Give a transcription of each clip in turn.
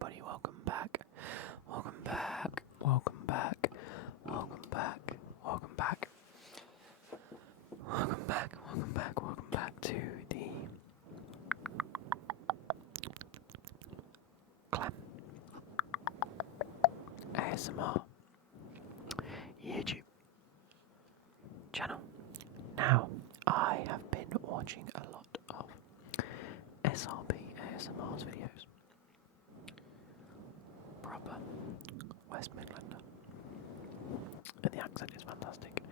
everybody, welcome back. Welcome back. Welcome back. Welcome back. Welcome back. Welcome back. Welcome back. Welcome back to the Clem ASMR YouTube channel. Now, I have been watching a lot of SRP ASMR's videos. Proper West Midlander. And the accent is fantastic.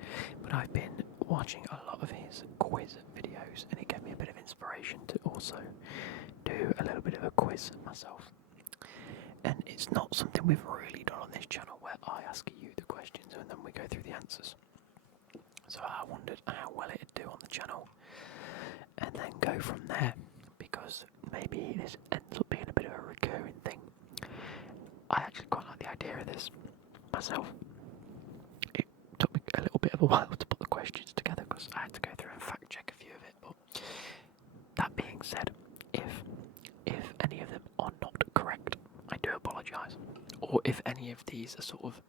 But I've been watching a lot of his quiz videos, and it gave me a bit of inspiration to also do a little bit of a quiz myself. And it's not something we've really done on this channel, where I ask you the questions and then we go through the answers. So I wondered how well it'd do on the channel, and then go from there, because maybe this ends up being a bit of a recurring thing. I actually quite like the idea of this myself. It took me a little bit of a while to put the questions together because I had to go through and fact check a few of it. But that being said, if any of them are not correct, I do apologise. Or if any of these are sort of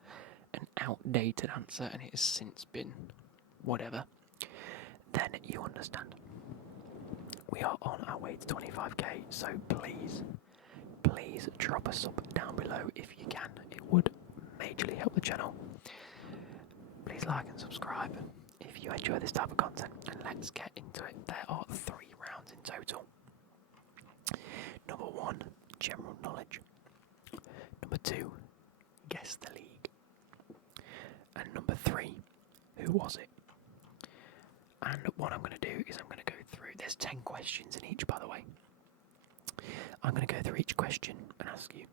an outdated answer and it has since been whatever, then you understand. We are on our way to 25k, so please drop a sub down below if you can. It would majorly help the channel. Please like and subscribe if you enjoy this type of content, and let's get into it. There are 3 rounds in total. Number 1, general knowledge. Number 2, guess the league. And number 3, who was it? And what I'm going to do is I'm going to go through, there's 10 questions in each, by the way. I'm going to go through each question and ask you.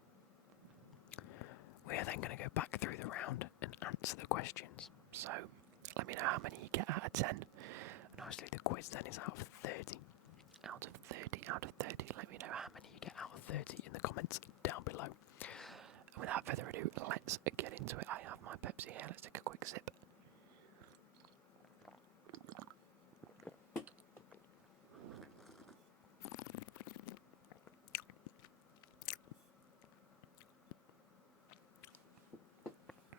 We are then going to go back through the round and answer the questions. So let me know how many you get out of 10. And obviously the quiz then is out of 30. Out of 30, out of 30. Let me know how many you get out of 30 in the comments down below. And without further ado, let's get into it. I have my Pepsi here. Let's take a quick sip.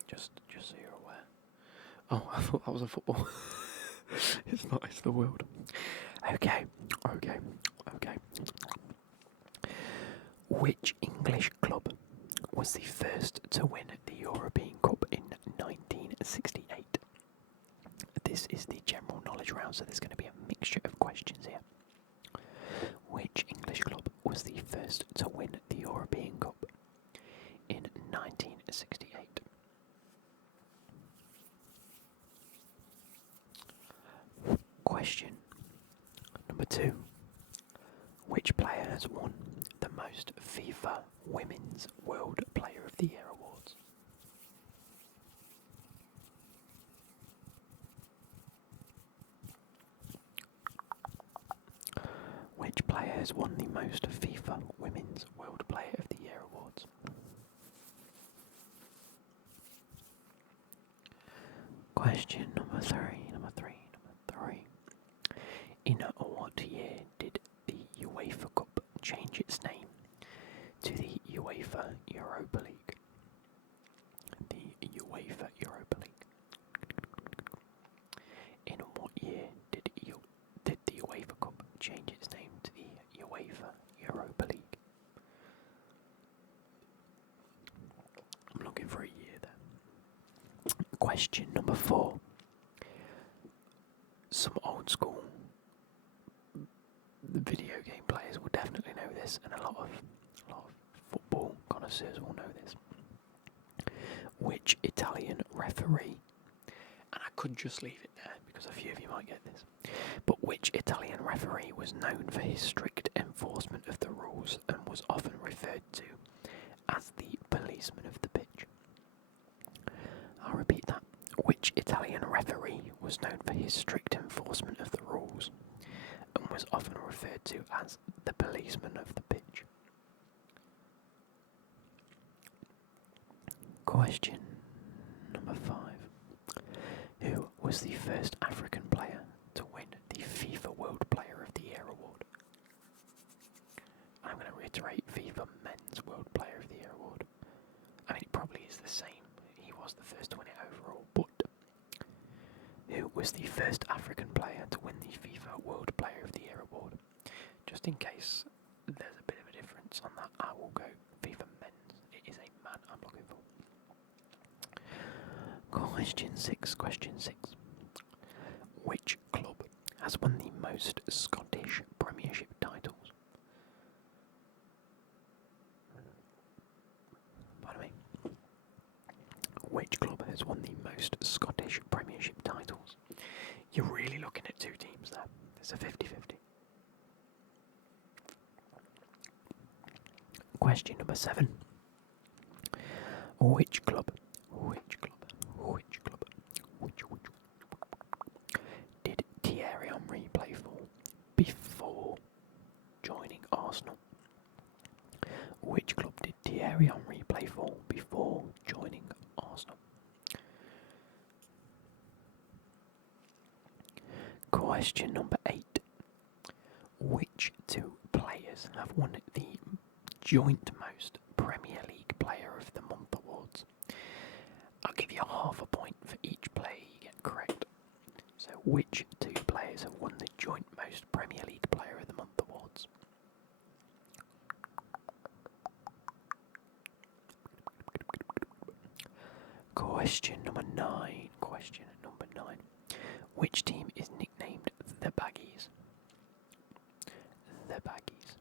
Just so you're aware. Oh, I thought that was a football. It's not, it's the world. Okay. Which English club was the first to win the European Cup in 1968? This is the general knowledge round, so there's going to be a mixture of questions here. Which English club was the first to win the European Cup in 1968? Question number 2. Which player has won the most FIFA Women's World Player of the Year awards? Which player has won the most FIFA Women's World Player of the Year awards? Question number 3. In what year did the UEFA Cup change its name to the UEFA Europa League? The UEFA Europa League. In what year did the UEFA Cup change its name to the UEFA Europa League? I'm looking for a year there. Question number 4. Some old school video game players will definitely know this, and a lot of football connoisseurs will know this. Which Italian referee, and I could just leave it there because a few of you might get this, but which Italian referee was known for his strict enforcement of the rules and was often referred to as the policeman of the pitch? I'll repeat that. Which Italian referee was known for his strict enforcement of the rules and was often referred to as the policeman of the pitch? Question number 5. Who was the first African player to win the FIFA World Player of the Year award? I'm going to reiterate, FIFA Men's World Player of the Year probably is the same. He was the first to win it overall, but who was the first African player to win the FIFA World Player of the Year award? Just in case there's a bit of a difference on that, I will go FIFA men's. It is a man I'm looking for. Question 6. Which club has won the most Scottish Premiership titles? Pardon me. Which club has won the most Scottish Premiership titles? You're really looking at two teams there. It's a 50-50. Question number 7. Which club did Thierry Henry play for before joining Arsenal? Which club did Thierry Henry play for before joining Arsenal? Question number 8. Which two players have won the joint most Premier League Player of the Month awards? I'll give you half a point for each player you get correct. So which two players have won the joint most Premier League Player of the Month awards? Question number 9. Which team is nicknamed the Baggies? The Baggies.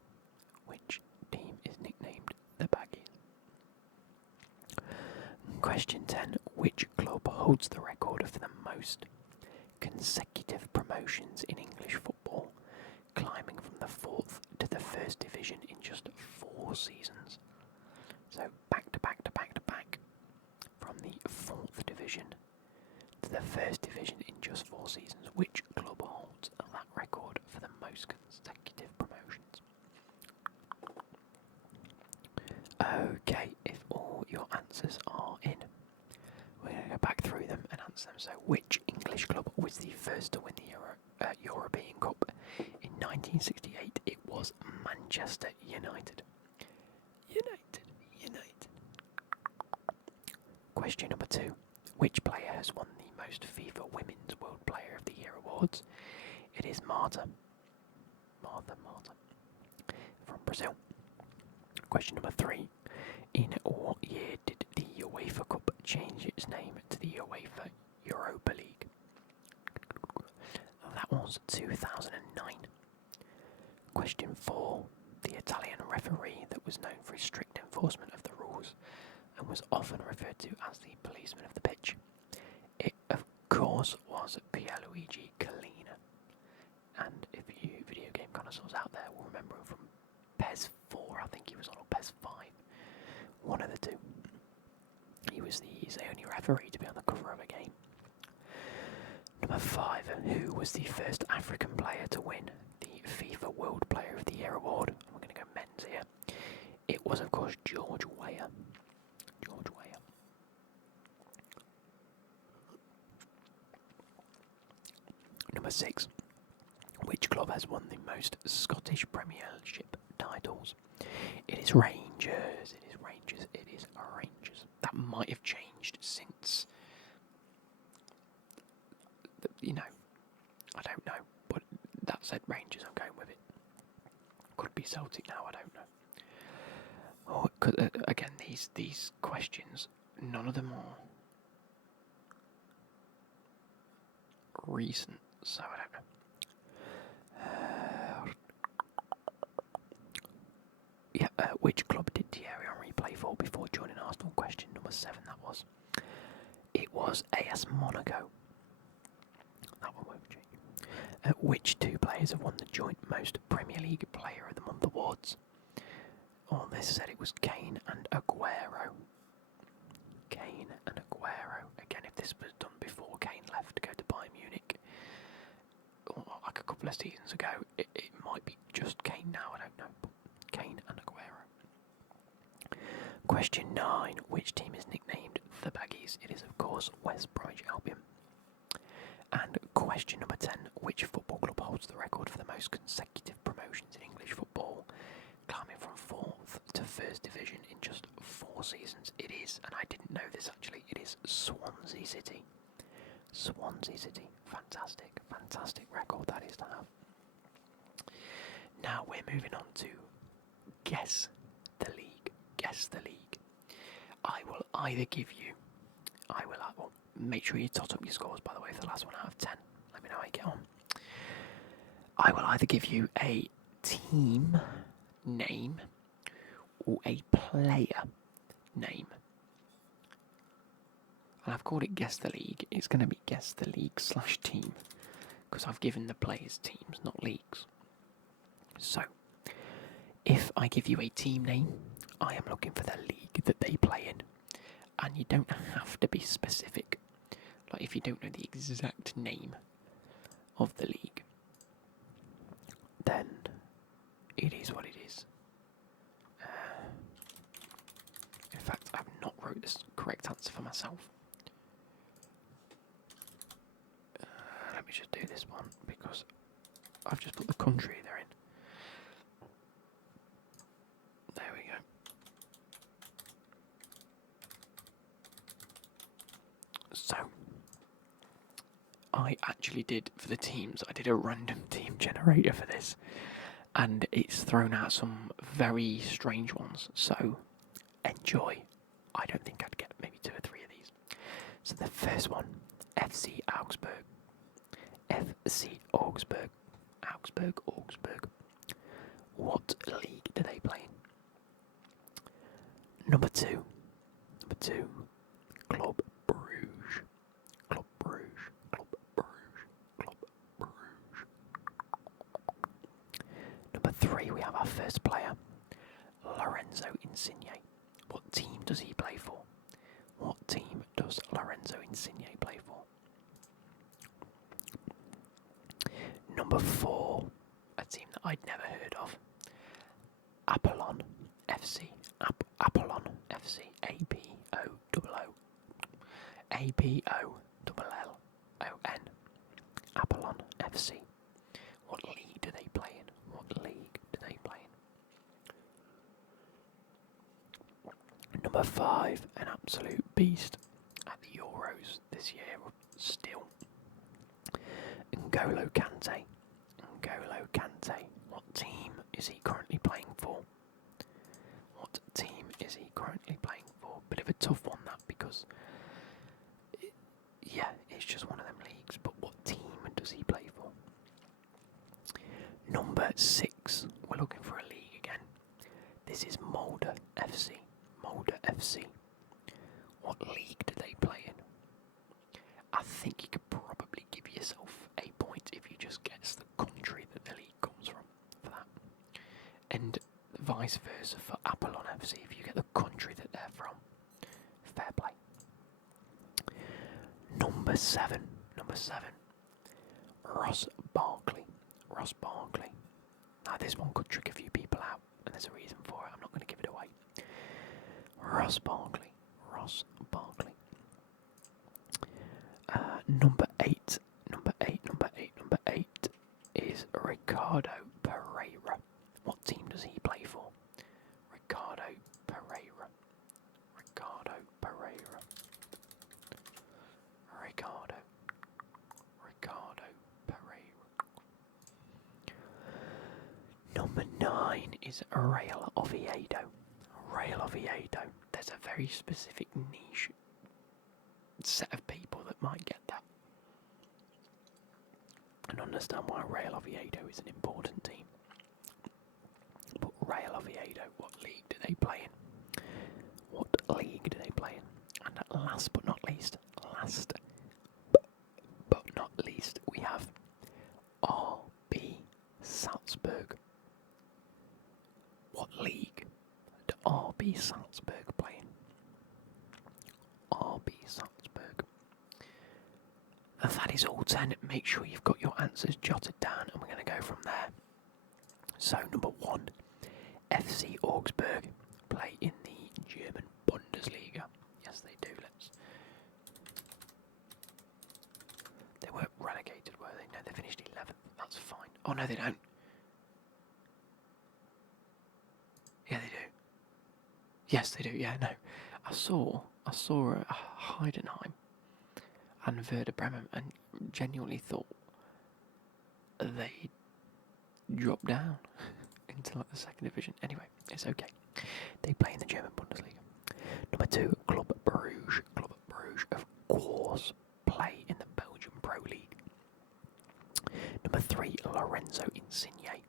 Which team is nicknamed the Baggies? Question 10. Which club holds the record for the most consecutive promotions in English football, climbing from the 4th to the 1st division in just 4 seasons? So back to back, from the 4th division to the 1st division in just 4 seasons. Which club holds that record for the most consecutive promotions? Okay, if all your answers are in, we're going to go back through them and answer them. So, which English club was the first to win the European Cup? In 1968, it was Manchester United. United. Question number 2. Which player has won the most FIFA Women's World Player of the Year awards? It is Marta. From Brazil. Question number 3. In what year did the UEFA Cup change its name to the UEFA Europa League? That was 2009. Question 4. The Italian referee that was known for his strict enforcement of the rules and was often referred to as the policeman of the pitch. It, of course, was Pierluigi Collina. And if you video game connoisseurs out there will remember him from PES 4, I think he was on, or PES 5. One of the two. He's the only referee to be on the cover of a game. Number 5. Who was the first African player to win the FIFA World Player of the Year award? We're going to go men's here. It was, of course, George Weah. Number 6. Which club has won the most Scottish Premiership titles? It is Rangers. That might have changed since, I don't know, but that said Rangers, I'm going with it. Could be Celtic now, I don't know. Again, these questions, none of them are recent, so I don't know. Which club did Thierry Henry play for before joining Arsenal? Question number 7, that was. It was AS Monaco. That one won't change. Which two players have won the joint most Premier League Player of the Month awards? On this said it was Kane and Aguero. Again, if this was done before Kane left to go to Bayern Munich, or like a couple of seasons ago, it might be just Kane now, I don't know. But Kane and Aguero. Question 9. Which team is nicknamed the Baggies? It is, of course, West Bromwich Albion. And question number 10. Which football club holds the record for the most consecutive promotions in English football, climbing from 4th to 1st division in just 4 4 seasons. It is, and I didn't know this actually, it is Swansea City. Swansea City. Fantastic, fantastic record that is to have. Now we're moving on to Guess the League. Guess the League. I will either give you, well, make sure you tot up your scores by the way for the last 1 out of 10. Let me know how you get on. I will either give you a team name or a player name. And I've called it Guess the League. It's going to be Guess the League / team because I've given the players teams, not leagues. So, if I give you a team name, I am looking for the league that they play in. And you don't have to be specific. Like if you don't know the exact name of the league, then it is what it is. In fact, I've not wrote this correct answer for myself. Let me just do this one because I've just put the country they're in. There we go. So, I actually did, for the teams, I did a random team generator for this. And it's thrown out some very strange ones. So, enjoy. I don't think I'd get maybe 2 or 3 of these. So the first one, FC Augsburg. FC Augsburg. Augsburg. What league do they play in? Number two, Club Brugge. Club Brugge. Number 3, we have our first player, Lorenzo Insigne. What team does he play for? What team does Lorenzo Insigne play for? Number 4, a team that I'd never heard of, Apollon FC. Apollon FC. A-P-O-L-L-O-N. Apollon FC. What league do they play in? Number 5, an absolute beast at the Euros this year still. N'Golo Kante. What team is he currently playing for? Bit of a tough one that because it's just one of them leagues, but what team does he play for? Number 6, we're looking for a league again. This is Molde FC. What league do they play in? I think you could probably give yourself a point if you just guess the country that the league comes from for that. And vice versa for Apollon FC if you get the country that they're from. Fair play. Number 7. Ross Barkley. Now this one could trick a few people out, and there's a reason for it. I'm not going to give it away. Ross Barkley. Number 8 is Ricardo Pereira. What team does he play for? Ricardo Pereira. Number 9 is Real Oviedo. There's a very specific niche set of people that might get that and understand why Real Oviedo is an important team. But Real Oviedo, what league do they play in? And last but not least, we have RB Salzburg. What league do RB Salzburg play in? RB Salzburg. And that is all 10. Make sure you've got your answers jotted down and we're going to go from there. So, number 1, FC Augsburg play in the German Bundesliga. Yes, they do. They weren't relegated, were they? No, they finished 11th. That's fine. Oh, no, they don't. Yeah, they do. Yes, they do. Yeah, no. I saw Heidenheim and Werder Bremen, and genuinely thought they dropped down into like the second division. Anyway, it's okay. They play in the German Bundesliga. Number 2, Club Bruges. Club Bruges, of course, play in the Belgian Pro League. Number 3, Lorenzo Insigne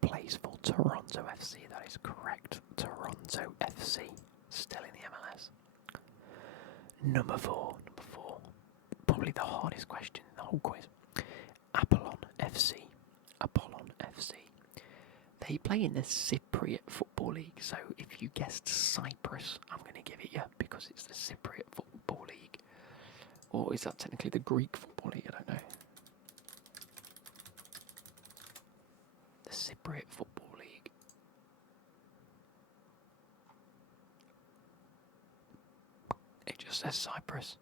plays for Toronto FC. That is correct. Toronto FC, still in the MLS. Number four, probably the hardest question in the whole quiz. Apollon FC. Apollon FC. They play in the Cypriot Football League, so if you guessed Cyprus, I'm going to give it you because it's the Cypriot Football League. Or is that technically the Greek Football League? I don't know. The Cypriot Football League. It just says Cyprus.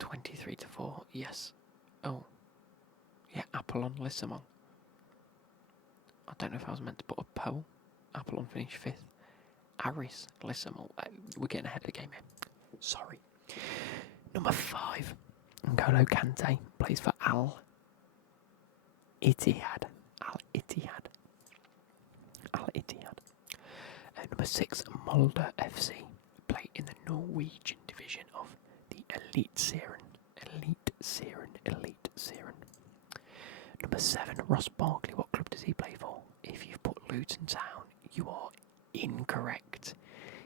23-4, yes. Oh. Yeah, Apollon Lissamon. I don't know if I was meant to put a poll. Apollon finished 5th. Aris Lissamon. We're getting ahead of the game here. Sorry. Number 5. N'Golo Kante plays for Al Ittihad. Al Ittihad. Al Ittihad. Number 6. Molde FC play in the Norwegian division of the Eliteserien. Eliteserien. Number 7. Ross Barkley. What club does he play for? If you've put Luton Town, you are incorrect.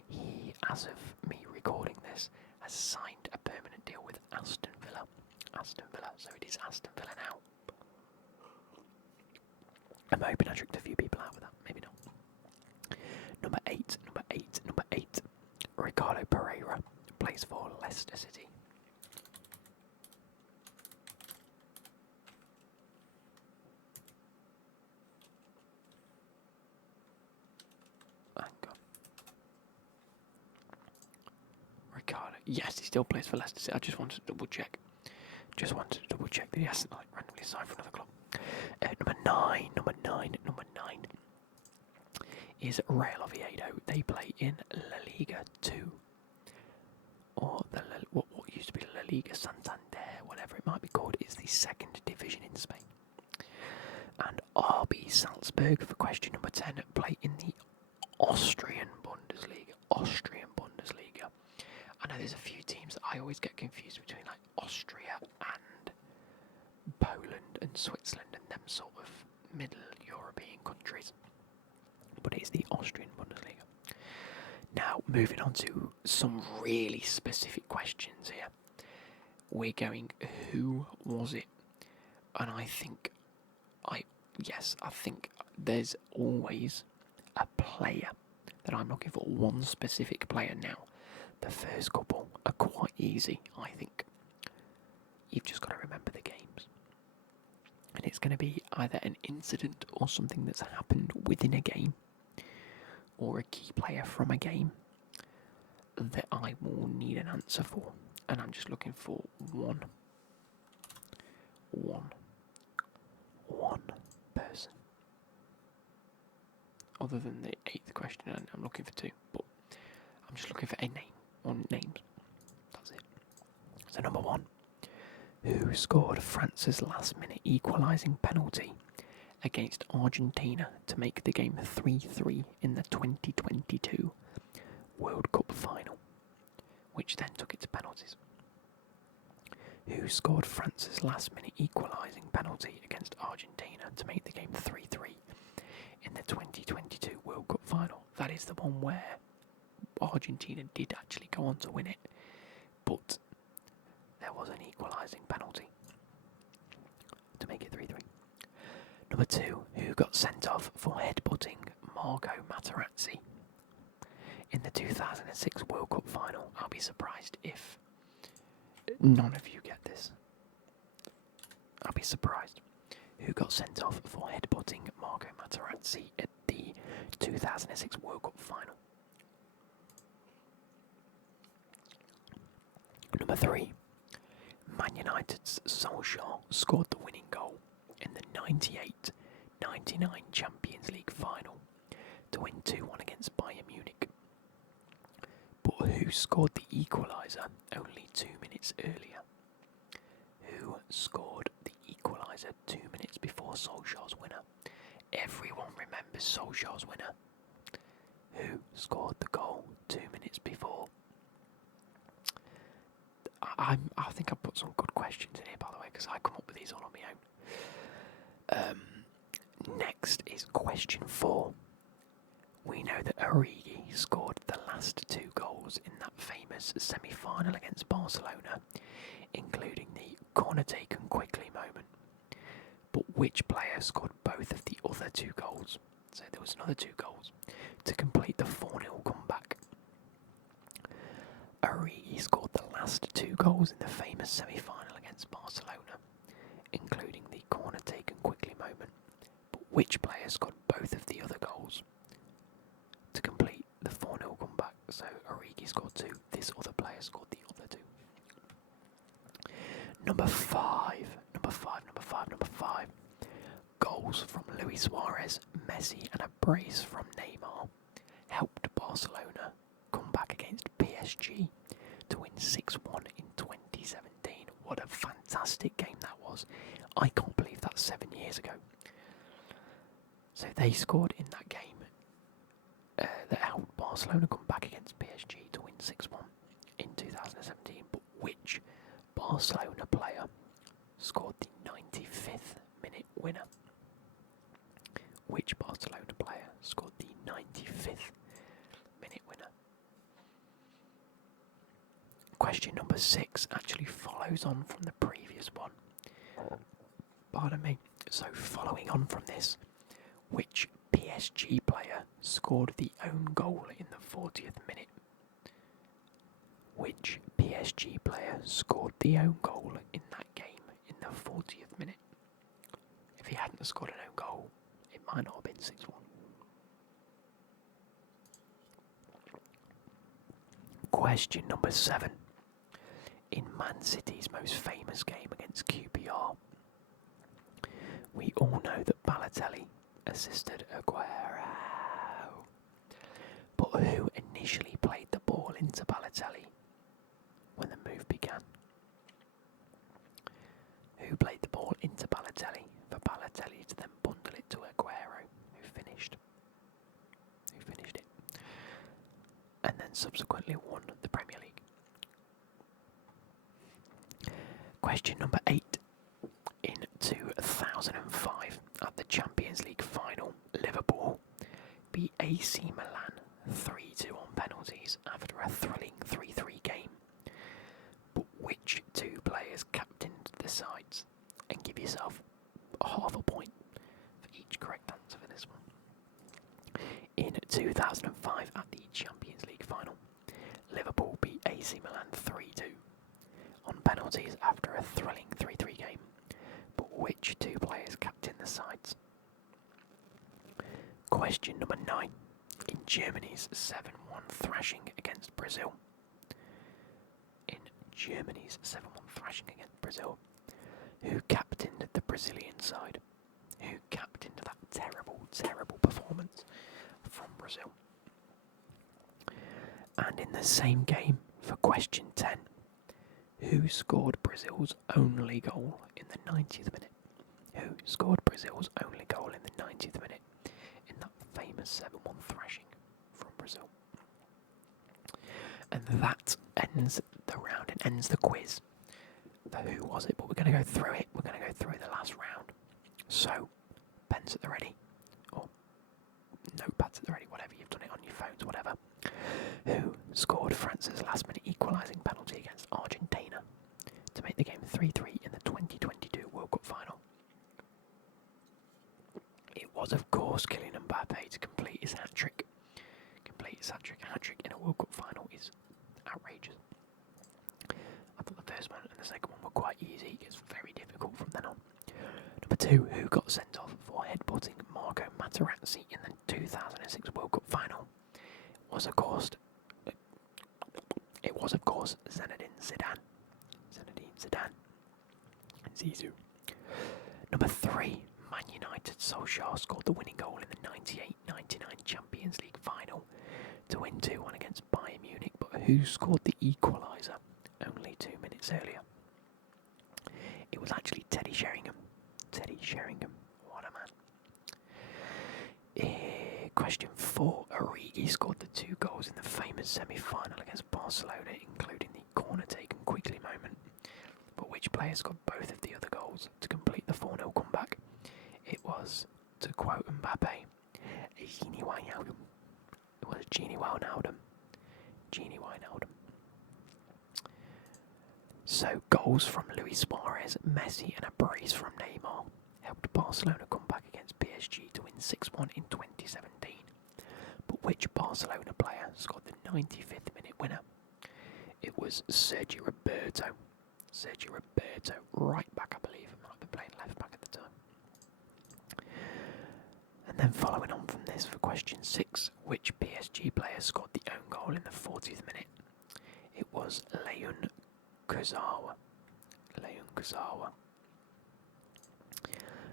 He, as of me recording this, has signed a permanent deal with Aston Villa. Aston Villa, so it is Aston Villa now. I'm hoping I tricked a few people out with that, maybe not. Number 8. Ricardo Pereira plays for Leicester City. Hang on. Ricardo. Yes, he still plays for Leicester City. I just wanted to double check. That he hasn't like randomly signed for another club. Number 9 is Real Oviedo. They play in La Liga 2. Or what used to be La Liga Santander, whatever it might be called, is the second division in Spain. And RB Salzburg, for question number 10, play in the Austrian Bundesliga. I know there's a few teams that I always get confused between, like Austria and Poland and Switzerland and them sort of middle European countries. But it's the Austrian Bundesliga. Now, moving on to some really specific questions here. We're going, who was it? And I think there's always a player that I'm looking for, one specific player now. The first couple are quite easy, I think. You've just got to remember the games. And it's going to be either an incident or something that's happened within a game, or a key player from a game that I will need an answer for. And I'm just looking for one person. Other than the 8th question, and I'm looking for 2, but I'm just looking for a name, or names. That's it. So number 1, who scored France's last-minute equalising penalty against Argentina to make the game 3-3 in the 2022 World Cup final, which then took it to penalties? Who scored France's last-minute equalising penalty against Argentina to make the game 3-3 in the 2022 World Cup final? That is the one where Argentina did actually go on to win it, but there was an equalising penalty to make it 3-3. Number 2, who got sent off for headbutting Marco Materazzi in the 2006 World Cup final? I'll be surprised if none of you get this. I'll be surprised. Who got sent off for headbutting Marco Materazzi at the 2006 World Cup final? Number 3, Man United's Solskjaer scored the winning goal in the 98-99 Champions League final to win 2-1 against Bayern Munich. Who scored the equaliser only 2 minutes earlier? Who scored the equaliser 2 minutes before Solskjaer's winner? Everyone remembers Solskjaer's winner. Who scored the goal 2 minutes before? I think I put some good questions in here, by the way, because I come up with these all on my own. Next is question 4. We know that Origi scored the last 2 goals in that famous semi-final against Barcelona, including the corner taken quickly moment. But which player scored both of the other 2 goals? So there was another 2 goals to complete the 4-0 comeback. Origi scored the last 2 goals in the famous semi-final against Barcelona, including the corner taken quickly moment. But which player scored both of the other goals to complete the 4-0 comeback? So Origi scored 2, this other player scored the other 2. Number 5. Goals from Luis Suarez, Messi and a brace from Neymar helped Barcelona come back against PSG to win 6-1 in 2017. What a fantastic game that was. I can't believe that's 7 years ago. So they scored in that game that helped Barcelona come back against PSG to win 6-1 in 2017. But which Barcelona player scored the 95th minute winner? Which Barcelona player scored the 95th minute winner? Question number 6 actually follows on from the previous one. Pardon me. So following on from this, which PSG player scored the own goal in the 40th minute? Which PSG player scored the own goal in that game in the 40th minute? If he hadn't scored an own goal, it might not have been 6-1. Question number 7. In Man City's most famous game against QPR, we all know that Balotelli assisted Aguero. But who initially played the ball into Balotelli when the move began? Who played the ball into Balotelli for Balotelli to then bundle it to Aguero, who finished it, and then subsequently won the Premier League? Question number 8. In 2005, at the Champions League final, Liverpool beat AC Milan 3-2 on penalties after a thrilling 3-3 game. But which 2 players captained the sides? And give yourself half a point for each correct answer for this one. In 2005, at the Champions League final, Liverpool beat AC Milan 3-2 on penalties after a thrilling 3-3 game. But which 2 players captained the sides? Question number 9. In Germany's 7-1 thrashing against Brazil. Who captained the Brazilian side? Who captained that terrible performance from Brazil? And in the same game, for question 10, who scored Brazil's only goal in the 90th minute? Who scored Brazil's only goal in the 90th minute in that famous 7-1 thrashing from Brazil? And that ends the round, it ends the quiz. For who was it? But we're going to go through it. We're going to go through the last round. So, pens at the ready, or notepads at the ready, whatever, you've done it on your phones, whatever. Who scored France's last-minute equalising penalty against Argentina to make the game 3-3 in the 2022 World Cup final? It was, of course, Kylian Mbappe to complete his hat-trick. A hat-trick in a World Cup final is outrageous. I thought the first one and the second one were quite easy. It gets very difficult from then on. Number 2, who got sent off for headbutting Marco Materazzi in the 2006 World Cup final? It was of course Zinedine Zidane. Zizou. Number 3, Man United Solskjaer scored the winning goal in the 98-99 Champions League final to win 2-1 against Bayern Munich, but who scored the equaliser only 2 minutes earlier? It was actually Teddy Sheringham. Teddy Sheringham, what a man. Question 4. Origi scored the 2 goals in the famous semi-final against Barcelona, including the corner taken quickly moment. But which player scored both of the other goals to complete the 4-0 comeback? It was, to quote Mbappe, Gini Wijnaldum. It was Gini Wijnaldum. Gini Wijnaldum. So, goals from Luis Suarez, Messi and a brace from Neymar helped Barcelona come back against PSG to win 6-1 in 2017. But which Barcelona player scored the 95th minute winner? It was Sergio Roberto. Sergio Roberto, right back I believe, might have been playing left back at the time. And then following on from this for question 6, which PSG player scored the own goal in the 40th minute? It was Leon Kurzawa. Leon Kurzawa.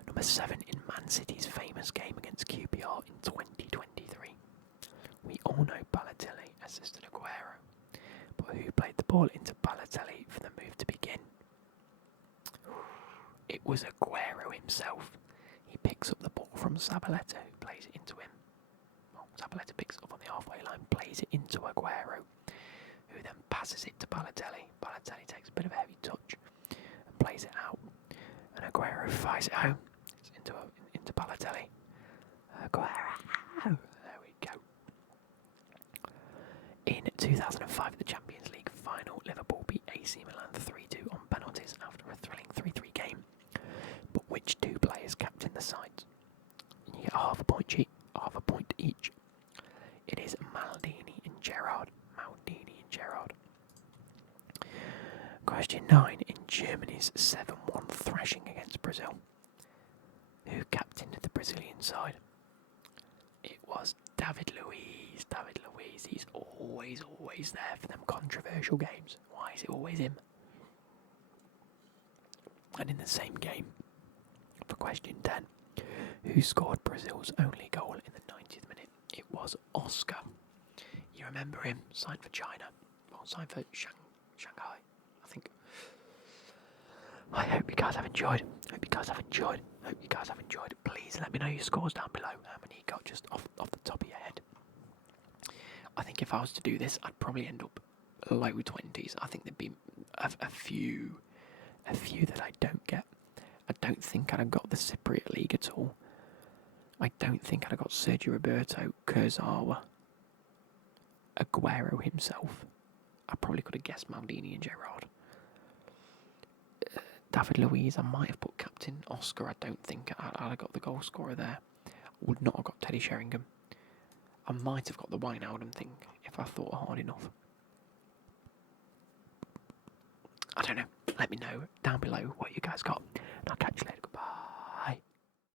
Number 7, in Man City's famous game against QPR in 2023. We all know Balotelli assisted Aguero, but who played the ball into Balotelli for the move to begin? It was Aguero himself. He picks up the ball from Zabaleta, who plays it into him. Well, Zabaleta picks it up on the halfway line, plays it into Aguero, who then passes it to Balotelli. Balotelli takes a bit of a heavy touch and plays it out. And Aguero fires it home. It's into Balotelli. Aguero. There we go. In 2005, the Champions League final, Liverpool beat AC Milan 3-2 on penalties after a thrilling 3-3 game. But which 2 players captained the side? You get half a point each. It is Maldini and Gerrard. Maldini and Gerrard. Question 9. In Germany's 7-1 thrashing against Brazil, who captained the Brazilian side? It was David Luiz. David Luiz. He's always there for them controversial games. Why is it always him? And in the same game, for question 10, who scored Brazil's only goal in the 90th minute? It was Oscar. You remember him? Signed for China. Well, signed for Shanghai, I think. I hope you guys have enjoyed. Please let me know your scores down below. How many you got just off the top of your head. I think if I was to do this, I'd probably end up low 20s. I think there'd be a few that I don't get. I don't think I'd have got the Cypriot League at all. I don't think I'd have got Sergio Roberto, Kurzawa, Aguero himself. I probably could have guessed Maldini and Gerrard. David Luiz, I might have put captain. Oscar, I don't think I'd have got the goal scorer there. I would not have got Teddy Sheringham. I might have got the Wijnaldum thing if I thought hard enough. I don't know. Let me know down below what you guys got. And I'll catch you later. Goodbye.